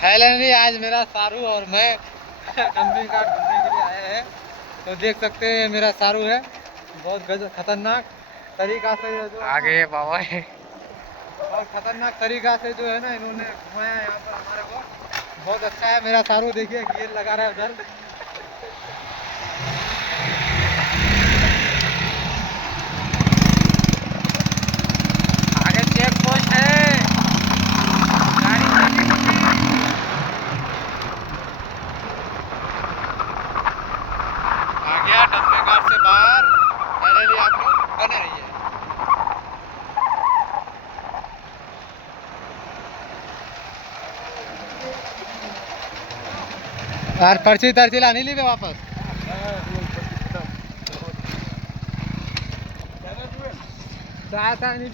Finally आज मेरा सारू और मैं डंपिंग कार्ड घूमने के लिए आए हैं। तो देख सकते हैं ये मेरा सारू है, बहुत गजब खतरनाक तरीका से जो आगे बाबा है। और खतरनाक तरीका से जो है ना इन्होंने घुमाया है यहाँ पर हमारे को। बहुत अच्छा है मेरा सारू, देखिए गियर लगा रहा है उधर। आगे चेक पोस्ट है, गाड़ी आ गया डंपिंग कार्ड से बाहर। फाइनली आप लोग बने रहिए। यार पर्ची तर्ची लानी ली वापस चाहता नहीं